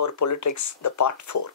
our POLYTRICKS, the Part 4.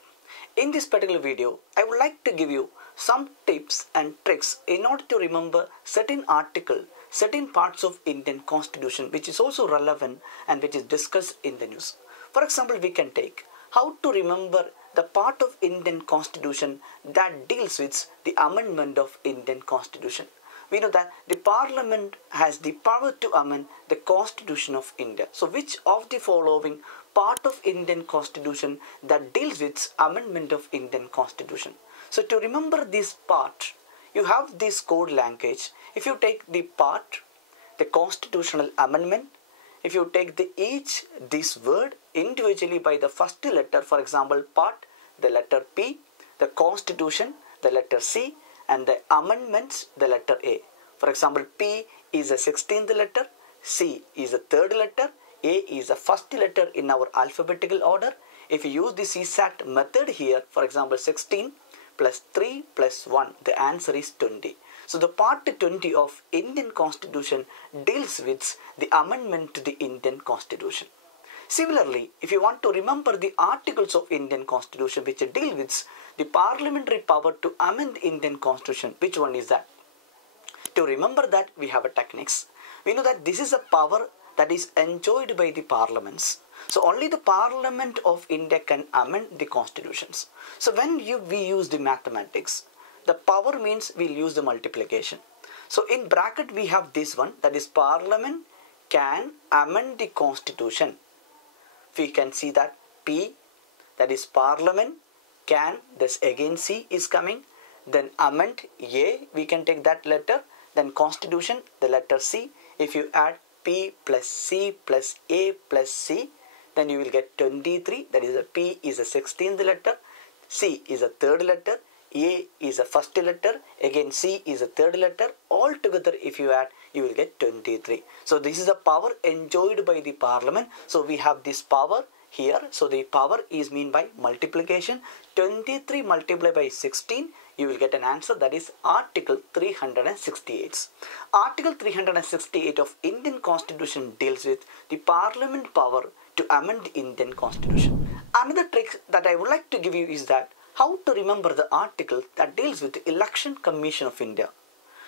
In this particular video, I would like to give you some tips and tricks in order to remember certain article, certain parts of Indian Constitution which is also relevant and which is discussed in the news. For example, we can take how to remember the part of Indian Constitution that deals with the amendment of Indian Constitution. We know that the Parliament has the power to amend the Constitution of India. So which of the following part of Indian Constitution that deals with amendment of Indian Constitution? So to remember this part, you have this code language. If you take the part, the constitutional amendment, if you take this word individually by the first letter, for example, part, the letter P, the constitution, the letter C, and the amendments, the letter A. For example, P is the 16th letter, C is the 3rd letter, A is the first letter in our alphabetical order. If you use the CSAT method here, for example, 16 plus 3 plus 1, the answer is 20. So the part 20 of Indian Constitution deals with the amendment to the Indian Constitution. Similarly, if you want to remember the articles of Indian Constitution which deal with the parliamentary power to amend the Indian Constitution, which one is that? To remember that, we have a techniques. We know that this is a power that is enjoyed by the parliaments. So only the Parliament of India can amend the constitutions. So when we use the mathematics, the power means we'll use the multiplication. So in bracket we have this one, that is Parliament can amend the constitution. We can see that P, that is Parliament can, this again C is coming, then amend A, we can take that letter, then constitution, the letter C. If you add P plus C plus A plus C, then you will get 23. That is, a P is a 16th letter, C is a 3rd letter, A is a first letter, again C is a 3rd letter. All together if you add, you will get 23. So this is the power enjoyed by the Parliament. So we have this power here. So the power is mean by multiplication. 23 multiplied by 16, you will get an answer, that is Article 368. Article 368 of Indian Constitution deals with the Parliament power to amend the Indian Constitution. Another trick that I would like to give you is that how to remember the article that deals with the Election Commission of India.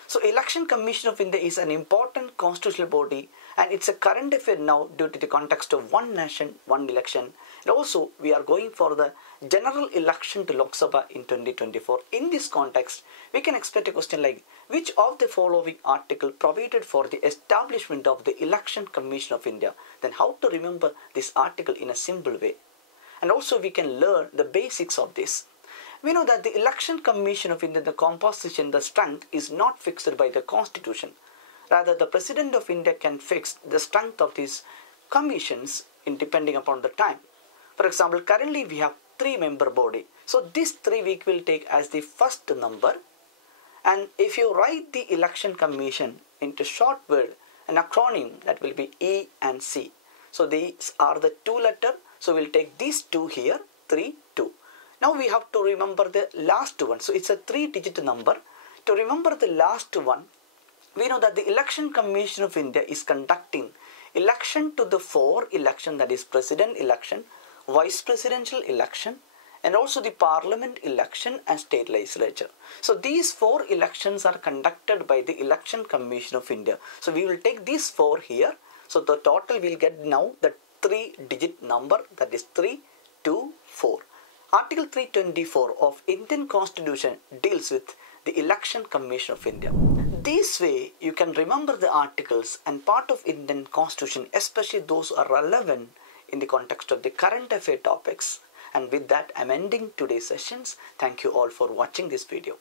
So Election Commission of India is an important constitutional body, and it's a current affair now due to the context of one nation, one election. And also we are going for the general election to Lok Sabha in 2024. In this context, we can expect a question like, which of the following article provided for the establishment of the Election Commission of India? Then how to remember this article in a simple way. And also we can learn the basics of this. We know that the Election Commission of India, the composition, the strength is not fixed by the Constitution. Rather, the President of India can fix the strength of these commissions in depending upon the time. For example, currently we have 3-member body. So this 3 we will take as the first number. And if you write the Election Commission into short word, an acronym, that will be E and C. So these are the 2 letters. So we'll take these 2 here, 3, 2. Now we have to remember the last one. So it's a 3-digit number. To remember the last one, we know that the Election Commission of India is conducting election to the 4 election, that is President election, Vice Presidential election, and also the Parliament election and State Legislature. So these 4 elections are conducted by the Election Commission of India. So we will take these 4 here. So the total will get now the 3-digit number, that is 3, 2, 4. Article 324 of Indian Constitution deals with the Election Commission of India. This way you can remember the articles and part of Indian Constitution, especially those are relevant in the context of the current affair topics. And with that, I'm ending today's sessions. Thank you all for watching this video.